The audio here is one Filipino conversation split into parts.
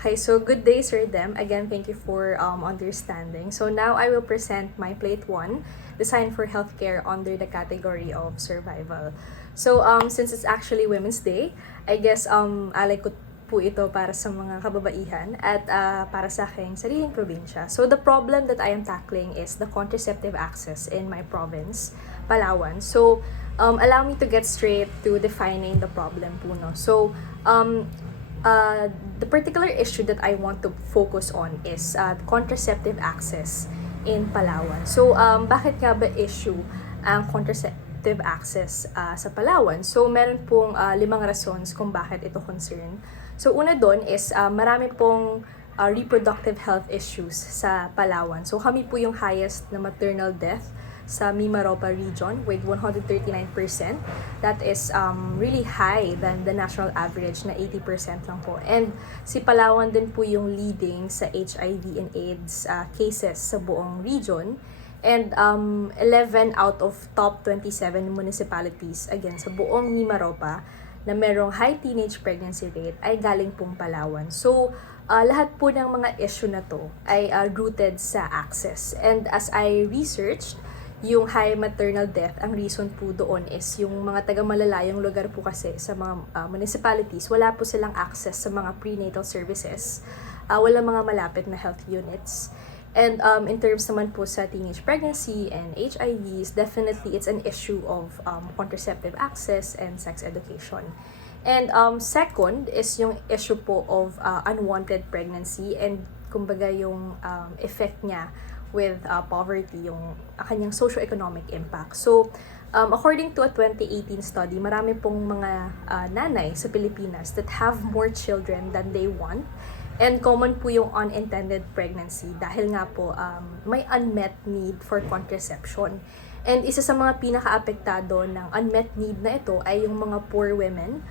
Okay, so good day, Sir Dem. Again, thank you for understanding. So now I will present my plate 1, Design for Healthcare under the category of Survival. So since it's actually Women's Day, I guess alay ko po ito para sa mga kababaihan at para sa aking sariling probinsya. So the problem that I am tackling is the contraceptive access in my province, Palawan. So allow me to get straight to defining the problem po, no? So the particular issue that I want to focus on is contraceptive access in Palawan. So, bakit nga ba issue ang contraceptive access sa Palawan? So, meron pong 5 rasons kung bakit ito concern. So, una doon is marami pong reproductive health issues sa Palawan. So, kami po yung highest na maternal death sa Mimaropa region with 139%. That is really high than the national average na 80% lang po. And si Palawan din po yung leading sa HIV and AIDS cases sa buong region. And 11 out of top 27 municipalities, again, sa buong Mimaropa, na merong high teenage pregnancy rate ay galing pong Palawan. So, lahat po ng mga issue na to ay rooted sa access. And as I researched, yung high maternal death, ang reason po doon is yung mga taga-malalayong lugar po kasi sa mga municipalities, wala po silang access sa mga prenatal services. Wala mga malapit na health units. And in terms naman po sa teenage pregnancy and HIVs, definitely it's an issue of contraceptive access and sex education. And second is yung issue po of unwanted pregnancy and kumbaga yung effect niya with poverty, yung kanyang socio-economic impact. So, according to a 2018 study, marami pong mga nanay sa Pilipinas that have more children than they want. And common po yung unintended pregnancy dahil nga po may unmet need for contraception. And isa sa mga pinaka-apektado ng unmet need na ito ay yung mga poor women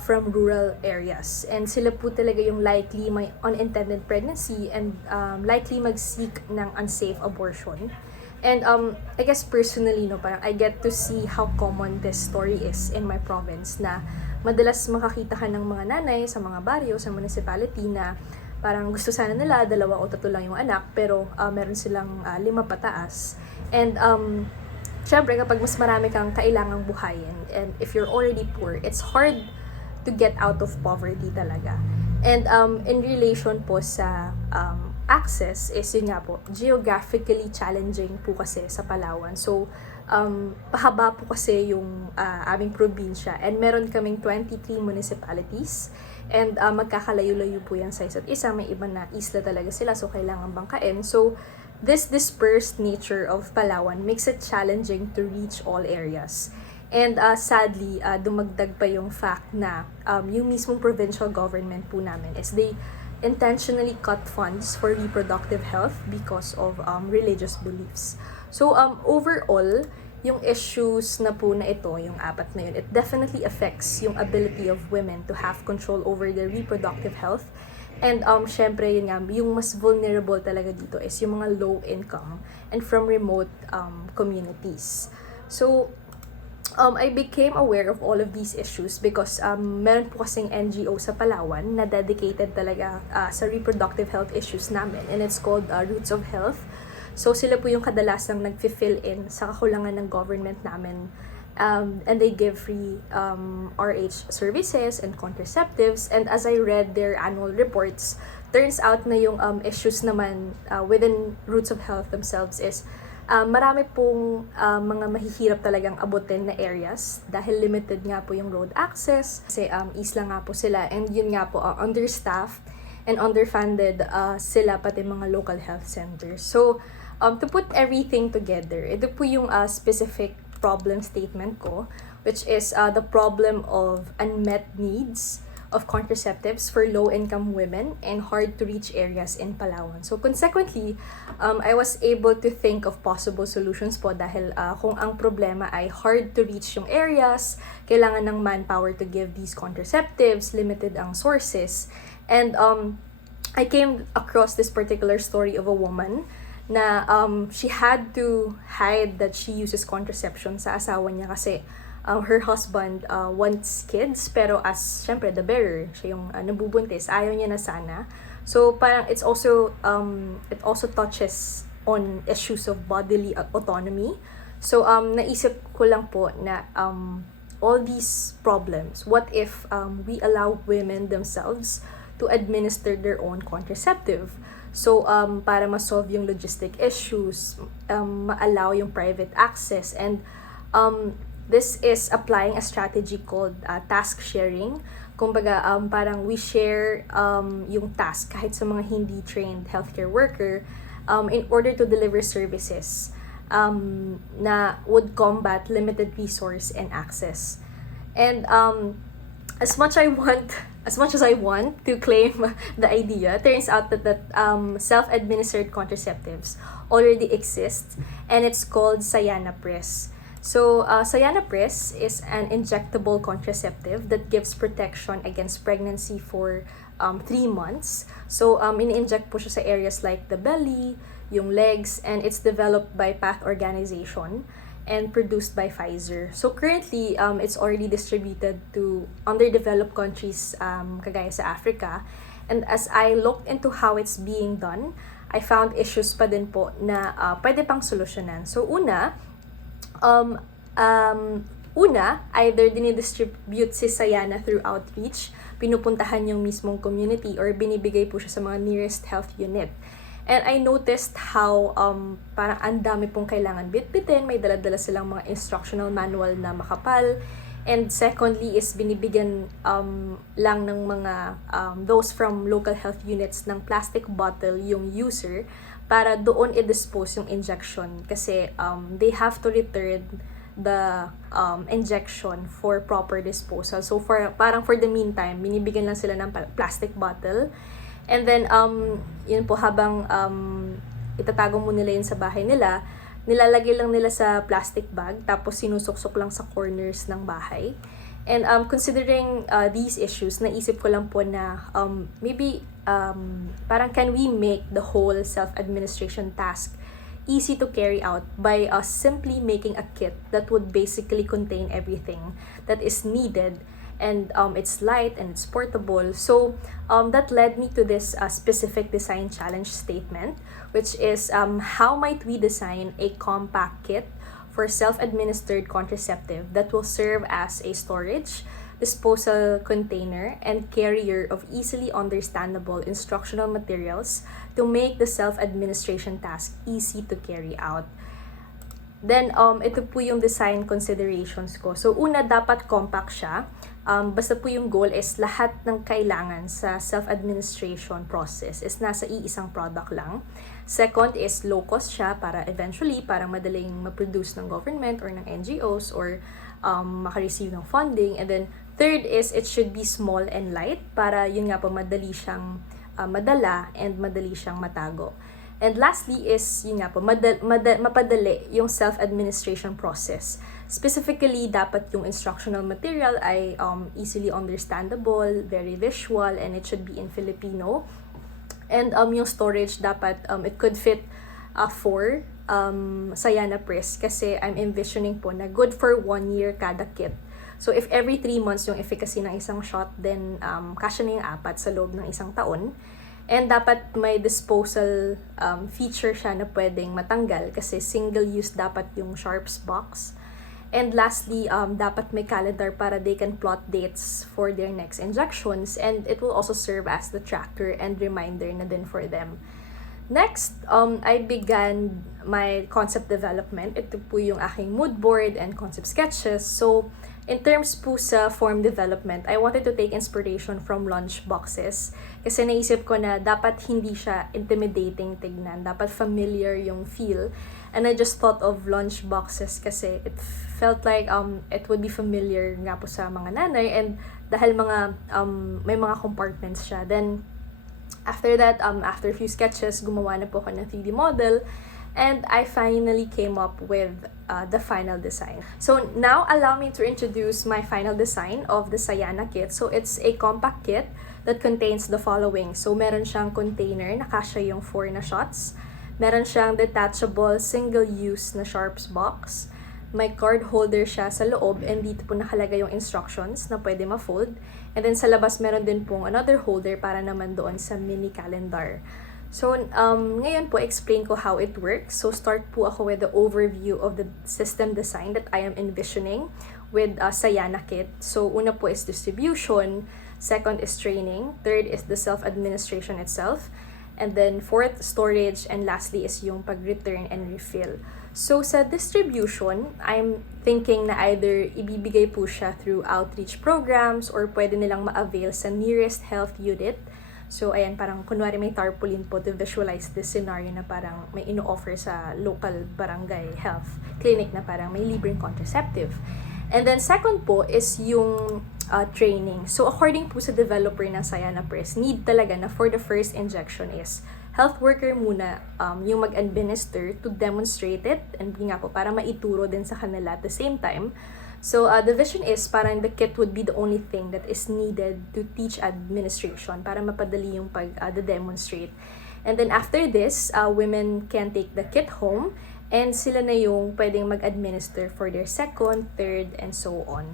from rural areas. And sila po talaga yung likely may unintended pregnancy and likely mag-seek ng unsafe abortion. And I guess personally, no, parang I get to see how common this story is in my province na madalas makakita ka ng mga nanay sa mga baryo, sa municipality na parang gusto sana nila 2 o 3 lang yung anak pero meron silang 5 pataas. And syempre kapag mas marami kang kailangang buhayin and if you're already poor, it's hard to get out of poverty talaga. And in relation po sa access is yun nga po, geographically challenging po kasi sa Palawan. So, pahaba po kasi yung aming probinsya and meron kaming 23 municipalities and magkakalayo-layo po yan sa isa't isa. May iba na isla talaga sila so kailangan bangkain. So, this dispersed nature of Palawan makes it challenging to reach all areas. And sadly, dumagdag pa yung fact na yung mismong provincial government po namin is they intentionally cut funds for reproductive health because of religious beliefs. So overall, yung issues na po na ito, yung 4 na yun, it definitely affects yung ability of women to have control over their reproductive health. And syempre yun nga, yung mas vulnerable talaga dito is yung mga low income and from remote communities. So I became aware of all of these issues because meron po kasing NGO sa Palawan na dedicated talaga sa reproductive health issues namin and it's called Roots of Health. So sila po yung kadalasang nag-fill in sa kakulangan ng government namin and they give free RH services and contraceptives, and as I read their annual reports, turns out na yung issues naman within Roots of Health themselves is marami pong mga mahihirap talagang abutin na areas dahil limited nga po yung road access kasi isla nga po sila and yun nga po understaffed and underfunded sila pati mga local health centers. So to put everything together, ito po yung specific problem statement ko, which is the problem of unmet needs of contraceptives for low-income women and hard-to-reach areas in Palawan. So consequently, I was able to think of possible solutions po dahil kung ang problema ay hard-to-reach yung areas, kailangan ng manpower to give these contraceptives, limited ang sources, and I came across this particular story of a woman na she had to hide that she uses contraception sa asawa niya kasi her husband wants kids, pero as syempre the bearer, siya yung nabubuntis, ayaw niya na sana. So parang it also touches on issues of bodily autonomy. So naisip ko lang po na all these problems, what if we allow women themselves to administer their own contraceptive? So para ma-solve yung logistic issues, ma-allow yung private access, and this is applying a strategy called task sharing. Kumbaga, parang we share yung task kahit sa mga hindi trained healthcare worker in order to deliver services na would combat limited resource and access. And as much as I want to claim the idea, turns out that self-administered contraceptives already exist, and it's called Sayanapres. So, Sayanapres is an injectable contraceptive that gives protection against pregnancy for 3 months. So, ini-inject po siya sa areas like the belly, yung legs, and it's developed by Path Organization and produced by Pfizer. So, currently, it's already distributed to underdeveloped countries kagaya sa Africa. And as I looked into how it's being done, I found issues pa din po na pwede pang solusyonan. So, either dinidistribute si Sayana through outreach, pinupuntahan yung mismong community, or binibigay po siya sa mga nearest health unit. And I noticed how parang ang dami pong kailangan bitbitin, may dala-dala silang mga instructional manual na makapal. And secondly is binibigyan lang ng mga those from local health units ng plastic bottle yung user para doon i-dispose yung injection, kasi they have to return the injection for proper disposal. So parang for the meantime, binibigyan lang sila ng plastic bottle. And then yun po, habang itatago mo nila yun sa bahay nila, nilalagay lang nila sa plastic bag, tapos sinusuksok lang sa corners ng bahay. And considering these issues, naisip ko lang po na maybe parang can we make the whole self-administration task easy to carry out by simply making a kit that would basically contain everything that is needed, and it's light and it's portable. So that led me to this specific design challenge statement, which is how might we design a compact kit for self-administered contraceptive that will serve as a storage, disposal container, and carrier of easily understandable instructional materials to make the self-administration task easy to carry out. Then, ito po yung design considerations ko. So, una, dapat compact siya. Basta po yung goal is lahat ng kailangan sa self-administration process is nasa iisang product lang. Second is low cost siya para eventually parang madaling ma-produce ng government or ng NGOs or makareceive ng funding. And then third is it should be small and light para yun nga po madali siyang madala and madali siyang matago. And lastly is yun nga po mapadali yung self-administration process. Specifically, dapat yung instructional material ay easily understandable, very visual, and it should be in Filipino. And yung storage dapat it could fit 4 Sayanapres, kasi I'm envisioning po na good for 1 year kada kit. So if every 3 months yung efficacy ng isang shot, then kasya na yung 4 sa loob ng isang taon. And dapat may disposal feature siya na pwedeng matanggal, kasi single-use dapat yung Sharps box. And lastly, dapat may calendar para they can plot dates for their next injections, and it will also serve as the tracker and reminder na din for them. Next, I began my concept development. Ito po yung aking mood board and concept sketches. So, in terms po sa form development, I wanted to take inspiration from lunch boxes, kasi naisip ko na dapat hindi siya intimidating tignan, dapat familiar yung feel. And I just thought of lunch boxes kasi it felt like it would be familiar nga po sa mga nanay, and dahil may mga compartments siya. Then after that, after a few sketches, gumawa na po ako ng 3D model, and I finally came up with the final design. So now allow me to introduce my final design of the Sayana kit. So it's a compact kit that contains the following. So meron siyang container na kasya yung 4 na shots. Meron siyang detachable single-use na Sharps box. may card holder siya sa loob and dito po nakalagay yung instructions na pwede ma-fold. And then sa labas meron din pong another holder para naman doon sa mini calendar. So, ngayon po, explain ko how it works. So, start po ako with the overview of the system design that I am envisioning with Sayana Kit. So, una po is distribution, second is training, third is the self-administration itself, and then fourth, storage, and lastly is yung pag-return and refill. So, sa distribution, I'm thinking na either ibibigay po siya through outreach programs or pwede nilang ma-avail sa nearest health unit. So, ayan, parang kunwari may tarpaulin po to visualize this scenario na parang may ino-offer sa local barangay health clinic na parang may libreng contraceptive. And then, second po is yung training. So, according po sa developer ng Sayana Press, need talaga na for the first injection is health worker muna yung mag-administer to demonstrate it and nga po para maituro din sa kanila at the same time. So, the vision is parang the kit would be the only thing that is needed to teach administration para mapadali yung pag-demonstrate. And then after this, women can take the kit home and sila na yung pwedeng mag-administer for their second, third, and so on.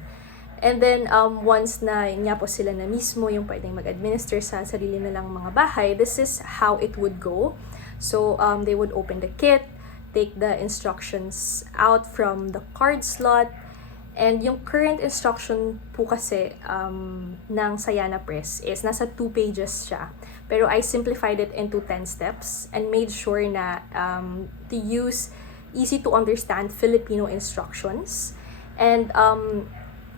And then, once na nga po sila na mismo yung pwedeng mag-administer sa sarili nilang mga bahay, this is how it would go. So, they would open the kit, take the instructions out from the card slot, and yung current instruction po kasi ng Sayana Press is nasa 2 pages siya. Pero I simplified it into 10 steps and made sure na to use easy to understand Filipino instructions. And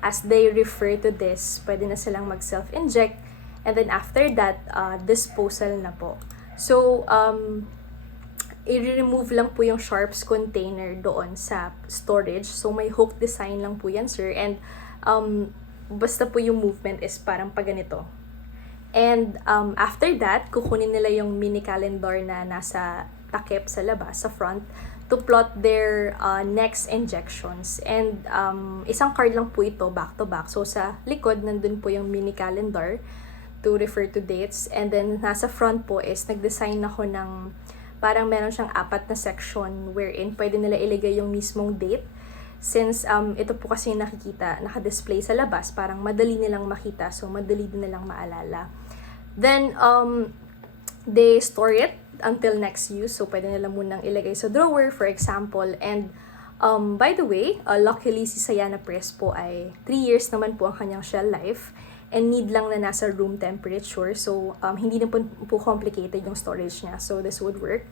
as they refer to this, pwede na silang mag-self-inject. And then after that, disposal na po. So, i-remove lang po yung sharps container doon sa storage. So, may hook design lang po yan, sir. And basta po yung movement is parang paganito. And after that, kukunin nila yung mini calendar na nasa takip sa labas, sa front, to plot their next injections. And isang card lang po ito, back to back. So, sa likod, nandun po yung mini calendar to refer to dates. And then, nasa front po is, nag-design ako ng parang meron siyang 4 na section wherein pwede nila ilagay yung mismong date. Since ito po kasi nakikita, naka-display sa labas, parang madali nilang makita. So, madali din nilang maalala. Then, they store it until next use. So, pwede nila munang ilagay sa drawer, for example. And, by the way, luckily si Sayana Press po ay 3 years naman po ang kanyang shelf life. And need lang na nasa room temperature. So, hindi na po complicated yung storage niya. So, this would work.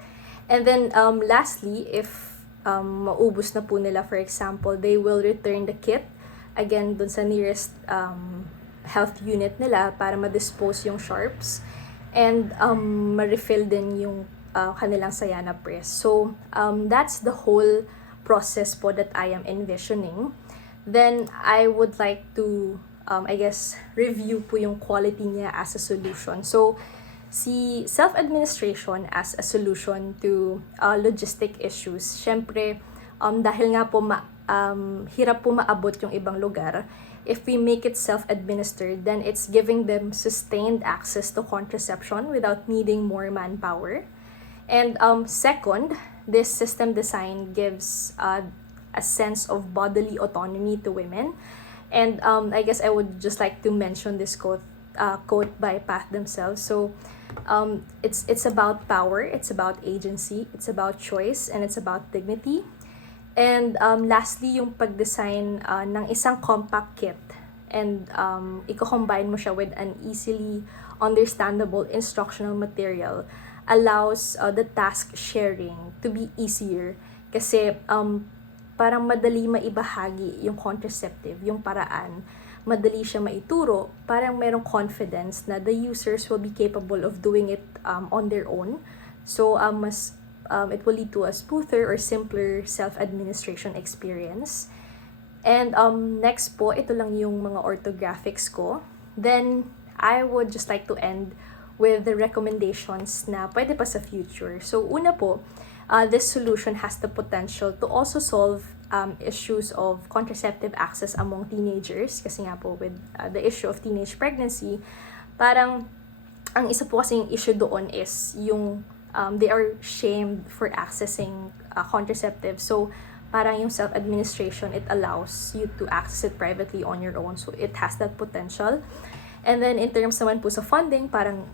And then, lastly, if maubos na po nila, for example, they will return the kit again dun sa nearest health unit nila para ma-dispose yung sharps and ma-refill din yung kanilang Sayana Press. So, that's the whole process po that I am envisioning. Then, I would like to review po yung quality niya as a solution. So, si self-administration as a solution to logistic issues, syempre, dahil nga po hirap po maabot yung ibang lugar, if we make it self-administered, then it's giving them sustained access to contraception without needing more manpower. And second, this system design gives a sense of bodily autonomy to women. And I guess I would just like to mention this quote by Path themselves. So, it's about power, it's about agency, it's about choice, and it's about dignity. And lastly, yung pag-design ng isang compact kit. And i-combine mo siya with an easily understandable instructional material allows the task sharing to be easier. Kasi parang madali maibahagi yung contraceptive, yung paraan. Madali siya maituro, parang merong confidence na the users will be capable of doing it on their own. So, it will lead to a smoother or simpler self-administration experience. And next po, ito lang yung mga orthographics ko. Then, I would just like to end with the recommendations na pwede pa sa future. So, una po, this solution has the potential to also solve issues of contraceptive access among teenagers. Kasi nga po with the issue of teenage pregnancy, parang ang isa po kasing issue doon is yung they are shamed for accessing contraceptives. So, parang yung self-administration, it allows you to access it privately on your own. So it has that potential. And then in terms naman po sa funding, parang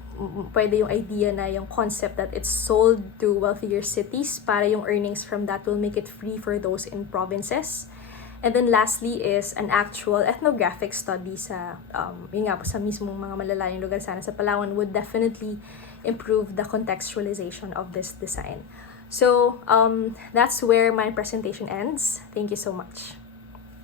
pwede yung idea na yung concept that it's sold to wealthier cities para yung earnings from that will make it free for those in provinces. And then lastly is an actual ethnographic study sa, yun nga po, sa mismong mga malalayong lugar sana sa Palawan would definitely improve the contextualization of this design. So that's where my presentation ends. Thank you so much.